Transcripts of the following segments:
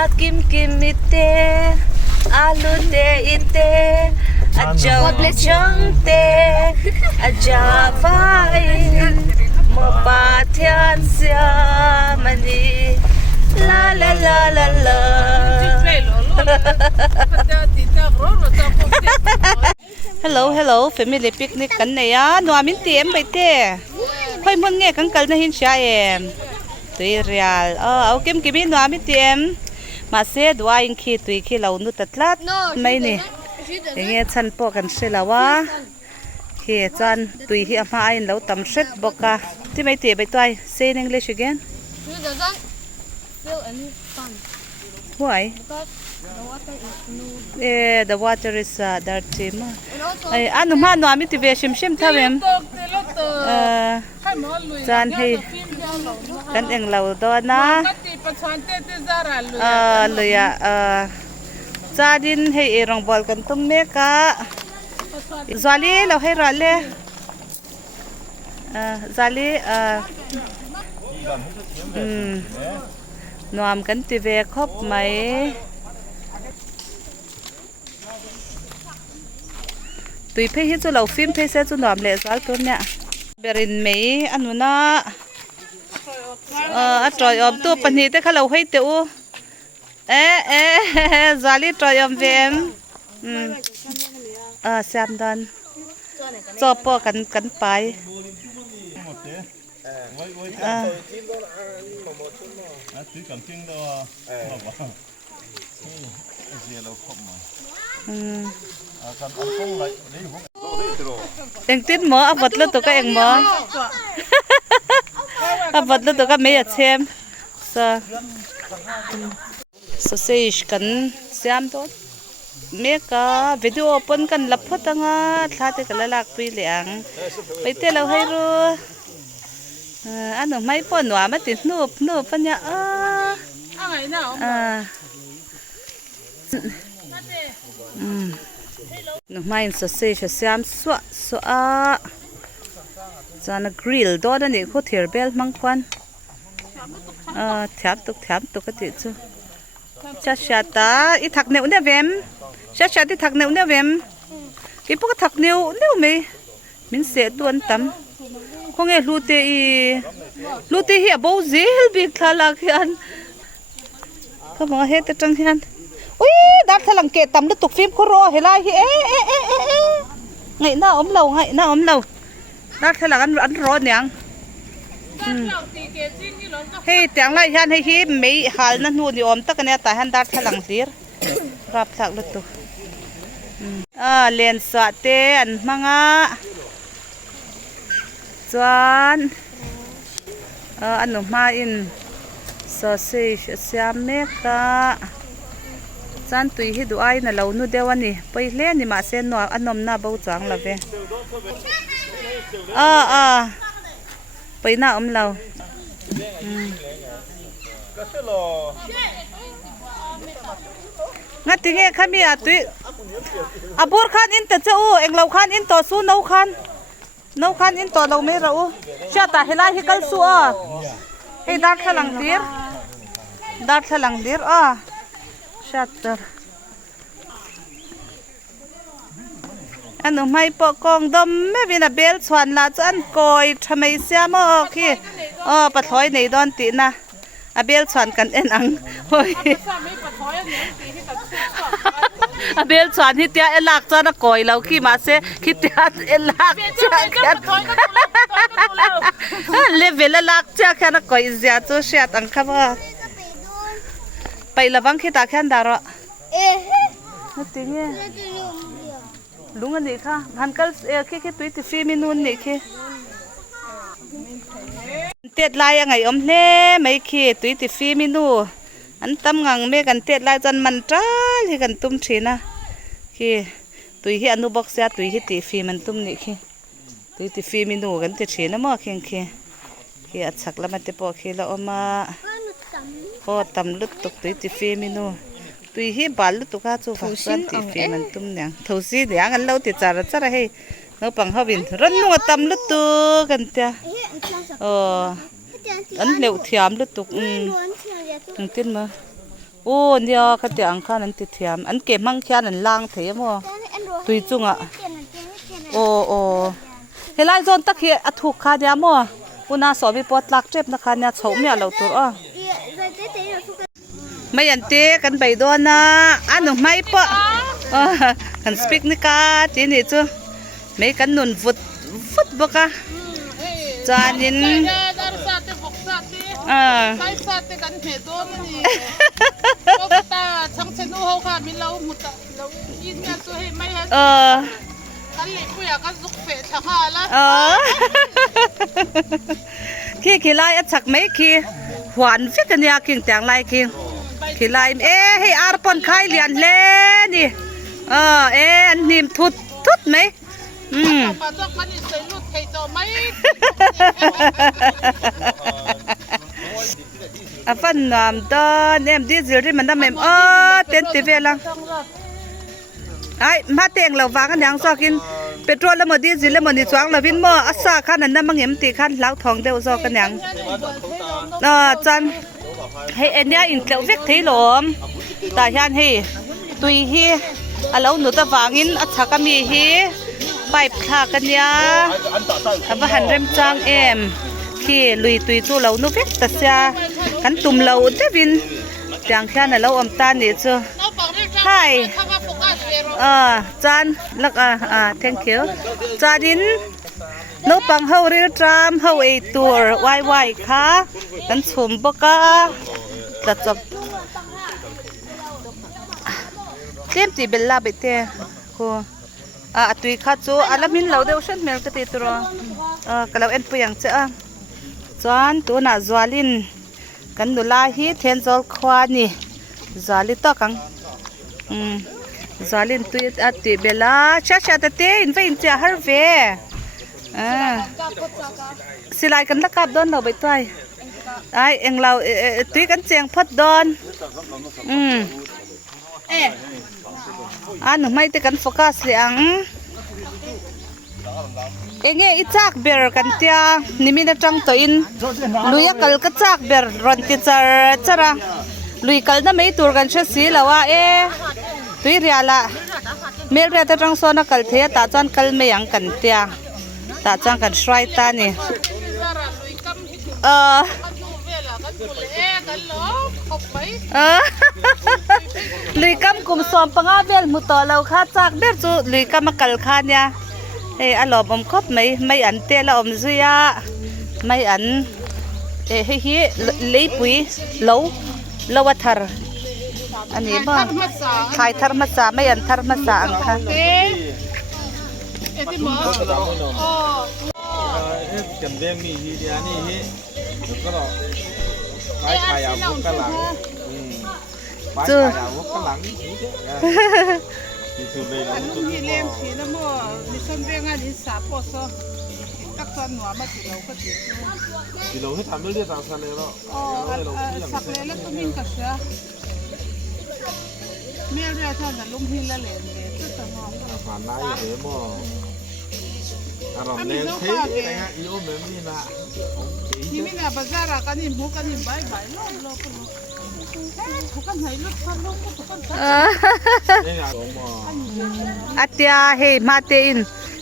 Akim kim ite, alu te ite, ajang chang te, ajavain, mapatyan siya mani, la la la la la. Hello, family picnic kan na ya. Nuamin tiem ba ite? Hoy mon nge kang kal na hin siya em. Tui real. Au kim kimi nuamin tiem. Mase dua in khi tui khi lau nu tatlat mai ni. Nge chan po kan silawa. Khi chan tui hi ama ain lau tam shet boka. Ti mai te ba toi. Say in English again. He doesn't feel any fun. Why? Because the water is blue. The water is dirty ma. And also, Ay ano ma nuamin ti be shim tawem. Chan hi kan eng lau do na. Luya cha din hei erong bol kan tum me ka zali lo hei ra le zali nuam kan ti ve khop mai tui phei hi chu lo film phei se chu nuam le zal tur nya berin mei anuna troi om tu pani te khalo hei te u zali troi om vem sam dan cho po kan pai Eng tin mo abot lo to ka eng mo abot lo to ka me achem so sei kan siam to me ka video open kan lapot anga thate kala lak pi leang paite lo hai ru ano mai po no ama ti nu panya no mai so sei siam so chana grill do da ni kho thir bel mangkwan thap tuk ka ti chu cha ta I thak neu ne vem cha ti thak neu ne vem ki po ka thak neu me min se tuan tam khonge lute hi abo zel bi khala khian ka ma he te tang hian ui dar thalang ke tam lu tuk phim kho ro helai hi ngai na om lo dar thalang an ro nyang hey tiang lai hian hi mei hal na nu ni om tak ne ta han dar thalang tir rap thak lu tu len sa te an manga chuan anu ma in sausage siam me ka chan tui hi du ai na lo nu dewani paile ni ma se no anom na bo chang lave paina om lo ngati nge khami a tui abur khan in ta chu eng lo khan in to su no khan in to lo me ra u sha ta helai hi kal su hey dar thalang dir shutter anu mai po kong dom me vina bel chwan la chan koi thamei sia mo khi pathloi nei don ti na a bel chwan kan en ang hoi a bel chwan hi tia elak chan a koi lo ki ma se khi tia elak cha level elak cha khana koi zia chu shat ang khaba pai lawang khi ta khan daro tinge lunga ni kha hankal khi tui ti fi minun ni khi tet lai angai om hle mai khi tui ti fi minu an tam ngang me kan tet lai chan man tra hi kan tum thina khi tui hi anu box ya tui hi ti fi man tum ni khi tui ti fi minu kan ti thina mo kheng khi achak lama te po khi la oma ho tam lut tuk tui ti fi minu tui hi bal lut ka chu fa san ti fi man tum nyang thosi nyang an lo ti chara he no pang hobin ran nu tam lut tu kan tia an leu thiam lut tuk tin ma กูเนี่ยเขาเตียงข้านั้นติดเทียมอันเก็บมั่งแค่นั้นล่างเทียมอ่ะตุยจุงอ่ะโอ้เฮลัยจนตะเคียอถูกคาเดียมอ่ะอุณาสอบิปอดลักเจ็บนะคะเนี่ยเขาเนี่ยเราตัวอ่ะไม่ยันเตกันไปโดนนะอันหนุ่มไม่ปะกันสปีกนี่กาจีนี่จูไม่กันหนุนฟุตบกะจานินSai sate kan hedo ni. Kota changchenu ho kha min lau muta lau in ya so he mai ha. Kan le pu ya kan zuk fe tha ha la. ขี้ไล่อัดสักไม่ขี้หวานฟิกันยากินแต่งไล่ขี้ไล่ให้อาร์ปอนไข่เลียนเล่นี่อันนิ่มทุดไหมปาจอกมันนี่ใส่ลูกไข่โตไหมฟันน้ำตาเอ็มดีซิลที่มันทำเอ็มเต้นตีเวลังไอ้มาเตียงเราวางกันยังซอกินเปโตรแล้วมาดีซิลแล้วมาดีจวงเราวินมาอัศาขันนั้นมันเอ็มตีขันเล้าทองเดียวซอกันยังจันให้เอ็นยาอินเตอร์เวกที่หลอมแต่ยันให้ตุยฮีเราหนูตะวางินอัศกมีฮีไปพากันยาทำว่าหันเริ่มจางเอ็มขี้ลุยตุยจูเราหนูเวกตัดเสียกันตุ่มเราเดวินจางแค่นั้นเราอมตานี่จ้ะใช่จานแล้วthank you จานินนปังเฮาเรียจามเฮาไอตัววายค่ะกันสมบกะตัดจบเต็มที่เบลล่าไปเตะกูตุยข้าจูอาลามินเราเดี๋ยวฉันเมลก็ติดตัวก็เราเอ็นไปอย่างเจ้าจานตัวน่ะจวลินกันดูลาฮีเทนจอลควานี่จวลินต่อกังจวลินตุยตุยเบลล่าช้าแต่เตะอินไปอินเจ้าฮาร์เว่สิไลกันลักกับโดนเราไปตัวไอเอ็งเราตุยกันเจียงพัดโดนหนูไม่ได้กันโฟกัสเรื่องเองอีจากเบอร์กันเตียนี่มีแต่จังตัวอินลุยกัลก็จากเบอร์รอนติจาระลุยกัลน่ะไม่ตัวกันเชื่อสิแล้วว่าตุยเรียละเมื่อเรียแต่จังโซนกัลเทียตาจันกัลไม่ยังกันเตียตาจังกันช่วยตานี่ลุยกำกุมสอมปังอาเบลมุตอเราข้าจากเบลจูลุยกำมากัลคานยาอารมณ์อมคบไม่อันเตละอมซุยาไม่อันฮีเลยปุยเลวทาร์อันนี้บ้างขายทาร์มาสาไม่อันทาร์มาสาอังค่ะจำเรื่องมีฮีเดียนี่ฮีก็เราไปขายเอาพวกกระหลังไปขายเอาพวกกระหลังฮีเดียที่สุดเลยนะทุกคน เลี้ยงผีแล้วมั่วมีส้มเบี้ยงอันนี้สาปอซอตักตอนหัวมาติเราก็ติดที่เราให้ทำไม่เรียกตามทะเลแล้วสักเลยแล้วก็มีกระเสือเมียเรียกท่านแต่ลุงหินละเหลนเลยจุดสมองผ่านได้เดี๋ยวมั่วอารมณ์เล่นเท่นะฮะอีโอเหมือนนี่นะนี่มีน่ะภาษาละกันนี่หมูกันนี่ใบล้อกันให้ลุกฟังลุกกันอาเตียเฮมาเตอิน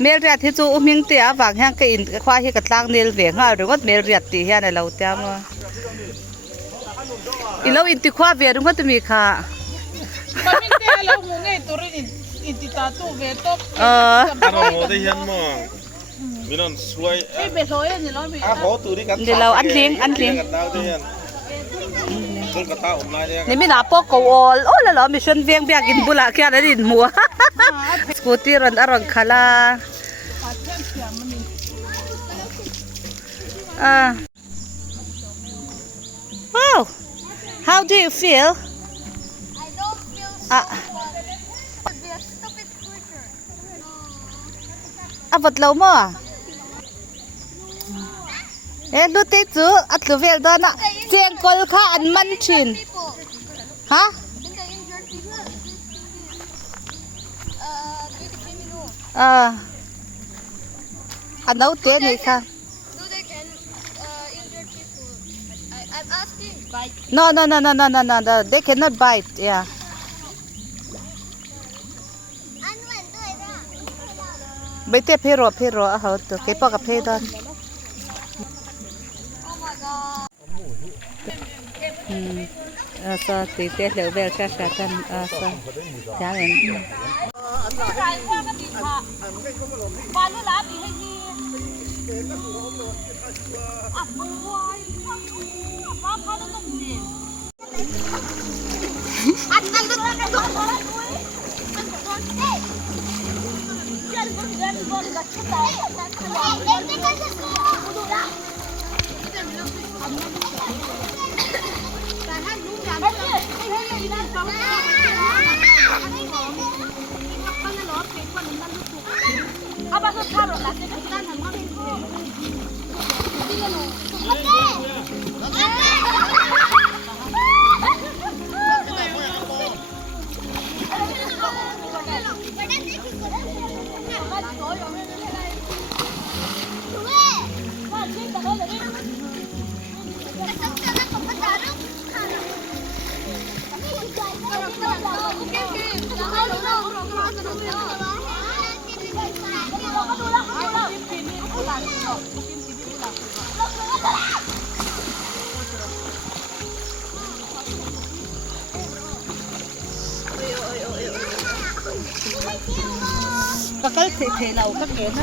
เมลเรียที่จูอุ้มหิงเตียบางแห่งก็อินคว้าให้กระตังเนลเวียงหรือว่าเมลเรียตีเฮียในเราเตียมั้งอีเราอินติคว้าเวียรุ่งก็จะมีค่ะมันมีเตียเราหูไงตัวนี้อินติตาตู้เวทอารมณ์ได้เห็นมั้งมีนั่นสวยเบลอยนี่เราขอตัวนี้กันเดี๋ยวเราอันเลี้ยงนี่มีหน้าปกโกอลโอ้แล้วเหรอมีชนเวียงเบียกินบุหรี่แค่นั้นดินมัวสกูตี้รันอร่อยขลาว้าว how do you feel I don't feel be a stupid creature. วัดเรามั้งดูเตจูอัดลูเวลดอนะเจียงกอลค่ะอันมันชินฮะ อันนั้นเตนี่ค่ะ Do they can injure people? I'm asking bite. No, no, no, no, no, no, no, no. They cannot bite. Yeah. Anh vẫn tuổi ra. Bây giờ phê rùa, hả? Tụi cái bọc cái phê đó. Oh my god. So tí tết liệu về cho cả thân. So, giá lên. Dài qua cái bị thạ. Và nó lá bị hay gì? À, bùi. Nó có nó nồng gì? Anh lúc đó cái con thôi. Anh con ê. Chân con gật cái tay. Em cái cái đủ đã. Apa tu taruh lah, kita nak makan. Cái thể nào các cái nó.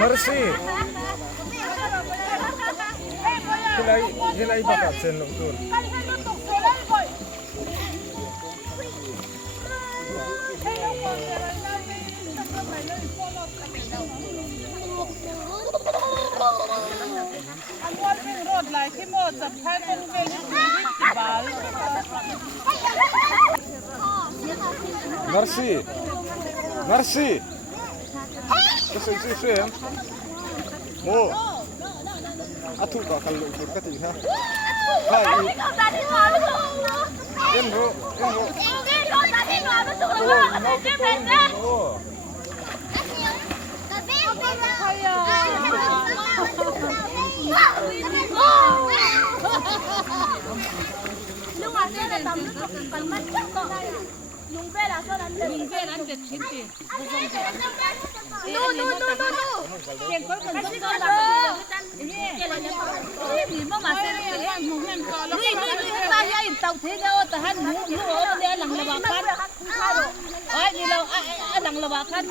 Mercy. Hilai bakat sen tur. Anh muốn mình rốt lại khi một tập hai bên về những cái bà Mercy. Mercy. Kasi sen. Mo. Atu ka kalau tur ka ti ha. Hai. Enro. Oh. ละวะคัน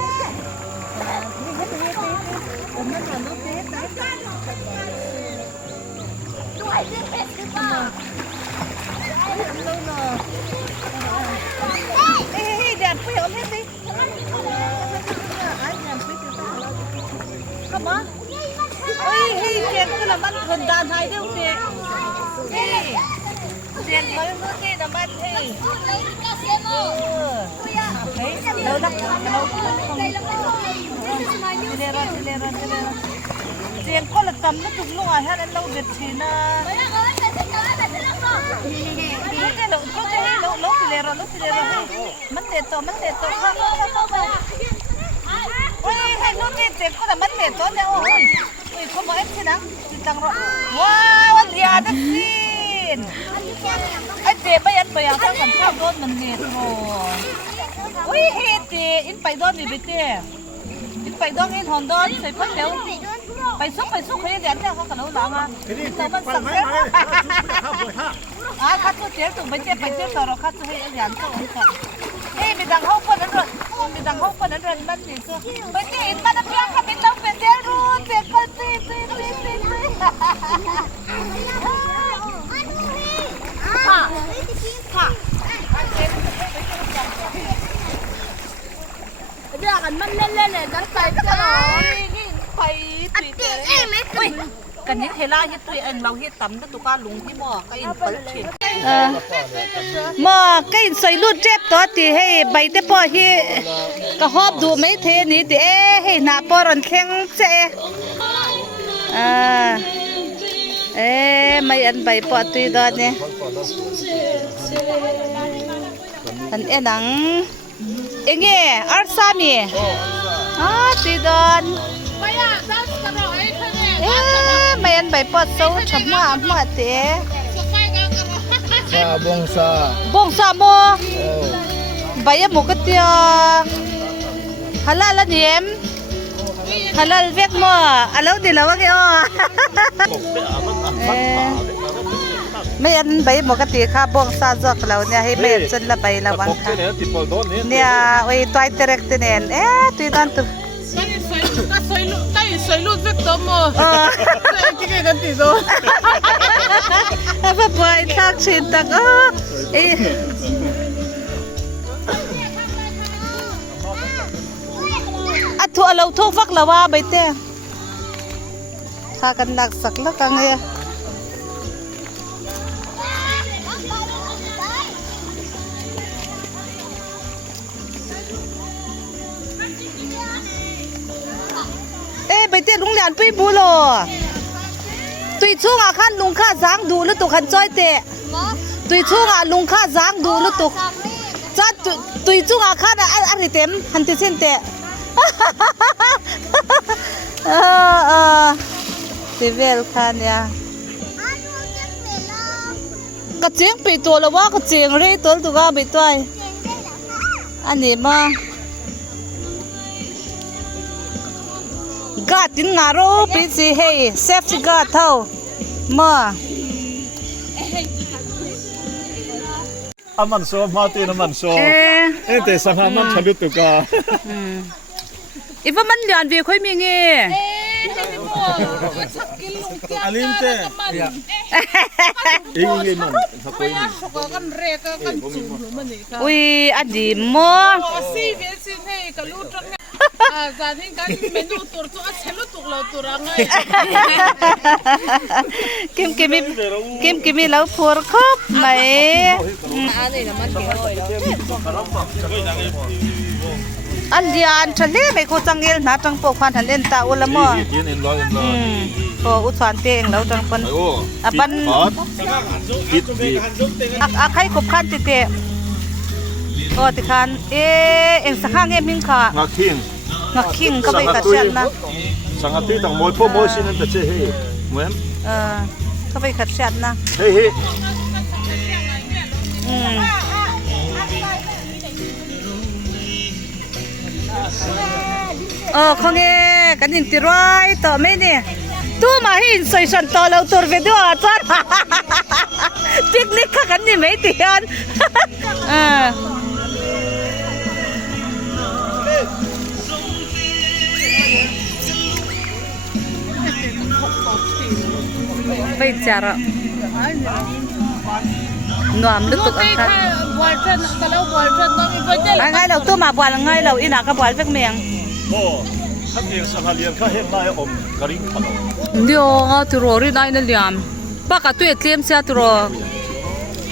ผมนั่นน่ะลูกเด็กนะ ด้วยที่เพชรหรือเปล่า เฮ้ยเดี๋ยวไปเอาเล่นดิcome on เฮ้ยเจียนก็ละมันคนดานไทยเดียวเจียเฮ้ยเจียนมาเมื่อกี้นะมันเฮ้ยเฮ้ยเราดักเราเจียนก็ละกำแล้วจุกลงอ่ะฮะนั่นเราเด็ดชีนะลูกที่เลรมันเด็ดตัวข้างเฮ้ยให้ลูกนี่เจ็บก็แต่มันเด็ดตัวเนี่ยโอ้ยเขาบอกเอ็ดสินะจิตังรอว้าววันยาดักซีนไอ้เจ็บไม่ยันไปอย่างทั้งกันข้าวโดนมันเด็ดโอ้ยเฮ็ดตีอินไปโดนนี่ไปเต้อินไปโดนอินหอนโดนใส่พัดเดียวไปซุกเขาเดี๋ยวเนี่ยเขากระโดดหลังอ่ะแต่มันสักเส้นข้าตัวเจ๊ตุ่มไปเจ๊ต่อเราข้าตัวให้ยันตัวนี้ค่ะเฮ้ยมีดังห้องคนนั้นด้วยมันนี่เสื้อไปเจ๊อินมาดับยังค่ะมีต้องเป็นเจ๊รู้เจ๊ก็ตีค่ะเดี๋ยวกันมันเล่นเลยกันไปกันนี่ไปตีเตะกันนี้เทล่าเฮ็ดตัวเองเราเฮ็ดตำนั่นตุกาลุงที่หม้อก็อินเปิดเฉยหม้อก็อินใส่ลูกเจ็บตัวตีให้ใบเตปอฮีก็หอบดูไม่เทนี่ตีให้หน้าปอรันแข็งเจไม่อันใบปอตีดอนเนี่ยอันหนังเอ็งอาร์ซามีตีดอนไม่อันใบปอดโซ่ฉันมาหัวเตะบงซาโมใบหมูกระเตียฮัลโหลละเนียมฮัลโหลเวกโมฮัลโหลดีแล้ววะแกไม่อันใบหมูกระเตียค่ะบงซาจอกเราเนี่ยให้ไม่จนละใบละวันค่ะเนี่ยไว้ตัวเตร็กเตเนนตัวนั้นตัว水路这多么？这个跟地多。พ่อปอยทักชินตักทัวเราทุกฟักละว่าไปเต้ถ้ากันหนักสักแล้วกันเนี่ยไปเต้ลุงหลานไปบูโลตุยช่วงขั้นลุงข้าจางดูแล้วตุขันจ้อยเตะตุยช่วงลุงข้าจางดูแล้วตุจ้าตุยช่วงขั้นอะไรเต็มหันติเส้นเตะสิเวลคันเนี่ยก็เจียงไปตัวแล้วว่าก็เจียงเรื่อยตัวตัวก็ไปตัวอันนี้มากาตินงาโรปิสิเฮเซฟสิกาเท่ามามันโซมาตีนมันโซแต่สังหามันฉันรู้ตัวกาอีว่ามันเดือนวีค่อยมีเงี้ยอันนี้เจ้อีกมันสักคนอุ้ยอดีมอjadi kan menu tur tu asal tu kalau turang ay. Kim lau pur kop mai. Andian chale mai ko changil na chang po khan han en ta ulamo. Ko uthan te eng lau chang pan. Apan akai kop khan ti te. O ti khan eng sakhang em hing kha. Ngak king ka bai ka chan na. Sangati tang moi po moi sin ta che he. Muen. Ka bai ka chan na. He he. Khong e kan in ti roi to me ni. Tu ma hin soi san to lo tur video a chan. Picnic ka kan ni mai ti han. bây giờ rồi ngòm lúc tục ăn khăn ngay đầu tôi mà bỏ là ngay đầu in nào cái bỏ với miệng khắc nghiêng sang hà liền khắc hết lại ôm cái rinh khăn điều từ rồi đi đây nó liam bác cả tuyệt liêm xe từ rồi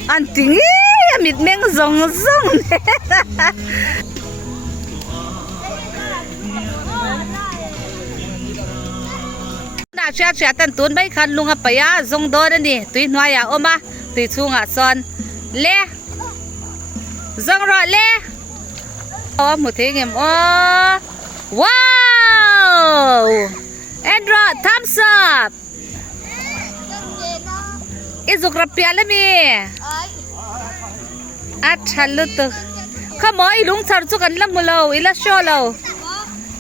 ăn tiếng mịt miếng rong rongน่าเชื่อเชื่อตันตุนไม่คันลุงอ่ะไปอ่ะจงโดนนี่ตุยหน่วยอ่ะโอมาตุยชุ่งอ่ะซอนเล่จงรอเล่โอ้หมดทีเงี้ยโอ้ว้าวแอนดรอทำซับอีจุกระเปียเลยมีอัดชันลุตข้าหมออีลุงชาร์จุกันละมุลาวอีละโชว์ลาว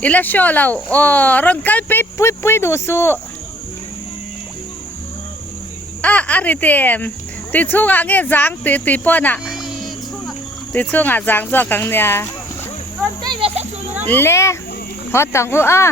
อีละโชว์ลาวโอ้รอนกัลไปปุยดูสูอะไรเต็มตีช่วงอะไรจังตีปนอ่ะตีช่วงอะไรจังจ้ากังเนี่ยเล่หัวตังอ่ะ